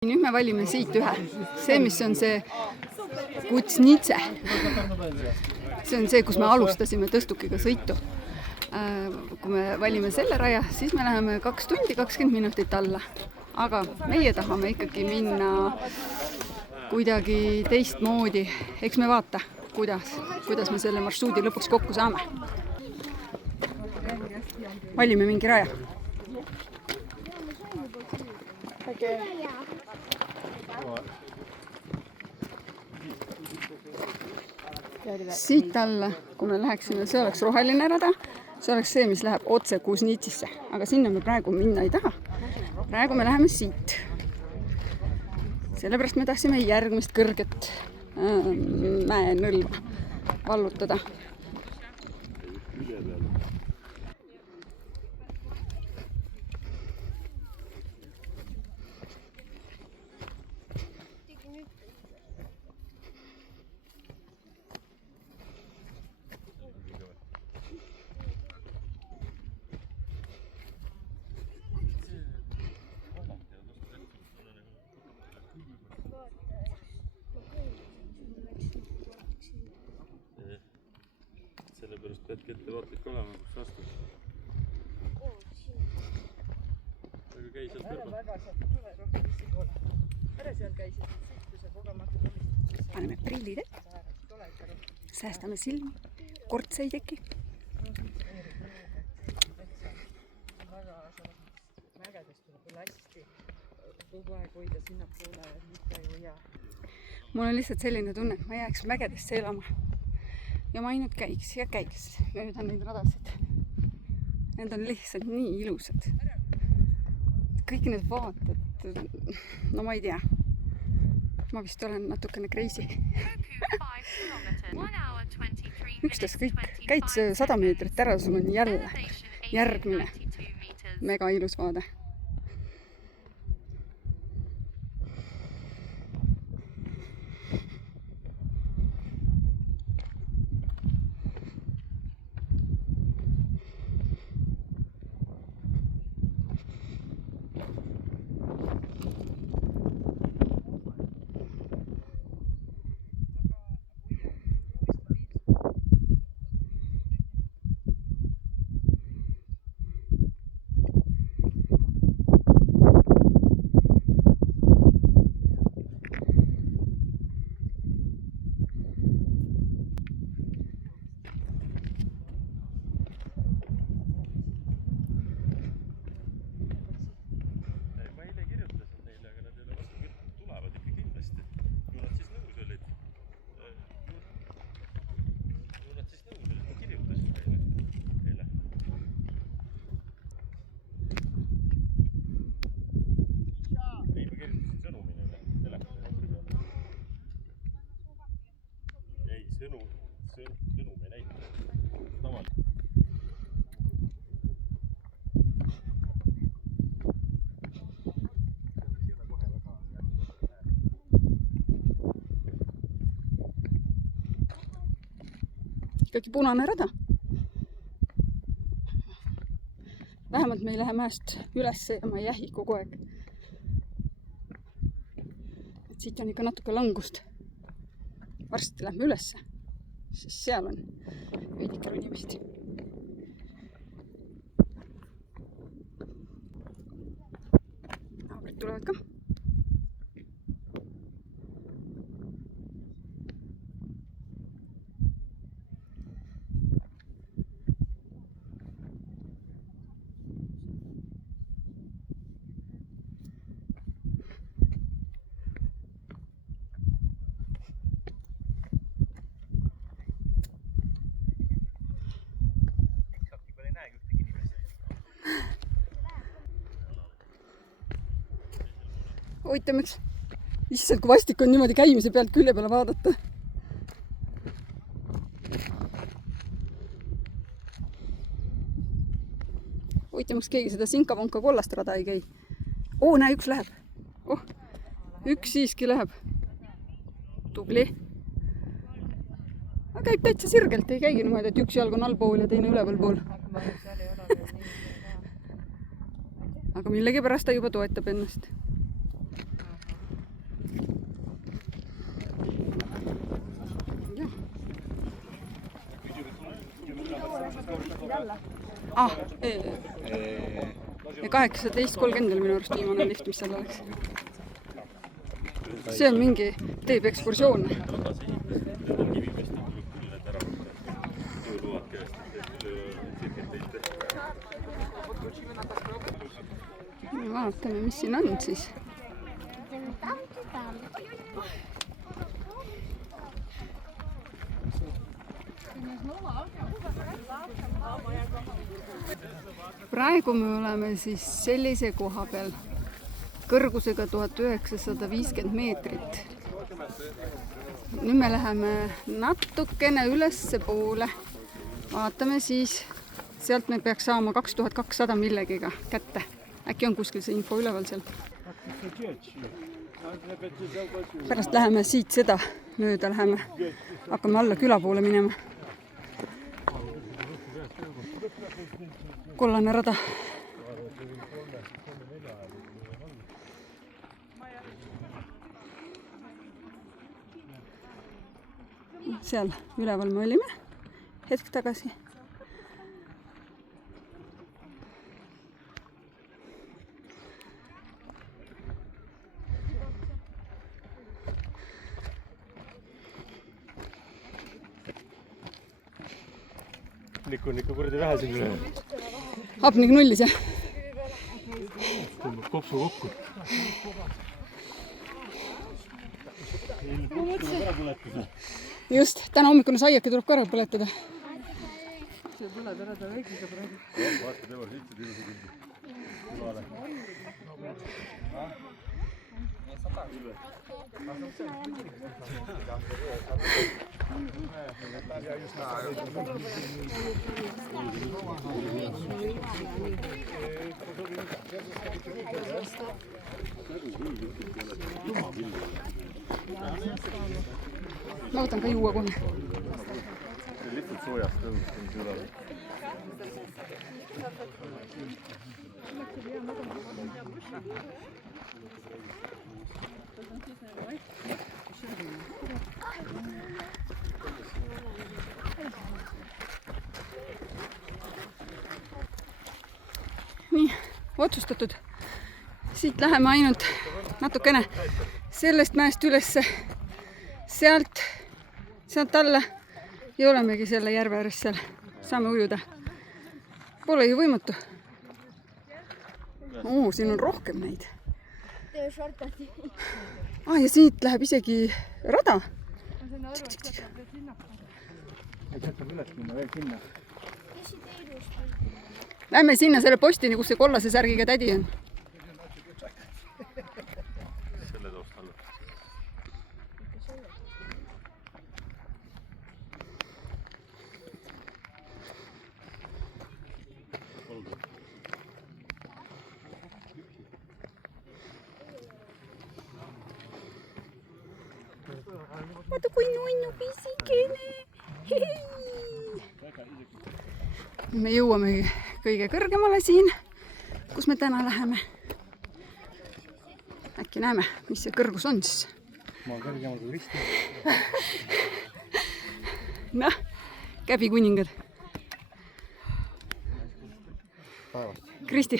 Nüüd me valime siit ühe. See, mis on see Kutsnitse. See on see, kus me alustasime tõstukiga sõitu. Kui me valime selle raja, siis me läheme 2 tundi 20 minutit alla. Aga meie tahame ikkagi minna kuidagi teistmoodi. Eks me vaata, kuidas me selle marsruudi lõpuks kokku saame. Valime mingi raja. Siit alla, kui me läheksime, see oleks roheline rada, see oleks see, mis läheb otse Kuznitsisse, aga sinna me praegu minna ei taha. Praegu me läheme siit. Sellepärast me tahtsime järgmist kõrget mäenõlva vallutada. Sellepärast peadki ettevaatlik olema, kus astud. Aga käi sealt kõrval. Väga sealt tule rohkem vissi poole. Ära seal käisid, kui see kogemata tulistas. Paneme prillid ette. Säästame silmi. Kortse ei teki. Väga mägedest tuleb lasti kogu aeg hoida sinnapoole, mitte ei hoia. Mul on lihtsalt selline tunne, et ma jääks mägedesse elama. Ja ma ainult käiks ja käiks mööda neid radasid. Need on lihtsalt nii ilusad. Kõik need vaated, no ma ei tea. Ma vist olen natukene crazy. Ükstas kõik. Käid 100 meetrit ära, sul on jälle järgmine mega ilus vaade. Sõnum ei näita. Tavali. Ikkagi punane rada. Vähemalt me ei lähe mäest ülesse ja ma ei jähi kogu aeg. Et siit on ikka natuke langust. Varsti lähme ülesse. Sest seal on veidike inimest. Naabrid tulevad ka. Oita, miks? Issand, kui vastik on niimoodi käimise pealt külje peale vaadata. Oita, miks keegi seda sinka-vonka kollast rada ei käi. Näe, üks läheb. Üks siiski läheb. Tubli. Aga käib täitsa sirgelt, ei käigi niimoodi, et üks jalg on allpool ja teine üleval pool. Aga millegipärast ta juba toetab ennast. ja 18:30 oli minu arust viimane lift, mis seal oleks. see on mingi, teeb ekskursioone. Vaatame, mis siin on siis. Praegu me oleme siis sellise koha peal kõrgusega 1950 meetrit. Nüüd me läheme natukene ülesse poole. Vaatame siis, sealt me peaks saama 2200 millegiga kätte. Äkki on kuskil see info üleval seal. Pärast läheme siit seda mööda, hakkame alla küla poole minema. Kollane rada. Seal üleval me olime hetk tagasi. Nikku on ikka kuradi vähe siin üle. Hapnik nullis, jah? Tõmbab kopsu kokku. Just, täna hommikune saiake tuleb ka ära põletada. see põleb ära ta väigiga praegu. Vaata, teevad siit ilusa pildi. Ma võtan ka juua kohe. Lihtsalt soojast tõusnud üle. Nii, otsustatud. Siit läheme ainult natukene sellest mäest ülesse, sealt alla ja olemegi selle järve ääres seal. Saame ujuda. Pole ju võimatu. Siin on rohkem neid. Ja siit läheb isegi rada. Lähme sinna selle postini, kus see kollase särgiga tädi on. Selle taustal. Vaata kui nunnu pisikene. Me jõuamegi kõige kõrgemale siin, kus me täna läheme. Äkki näeme, mis see kõrgus on siis. Ma olen kõrgemal kui Kristi. Noh, käbi kuningad. Kristi,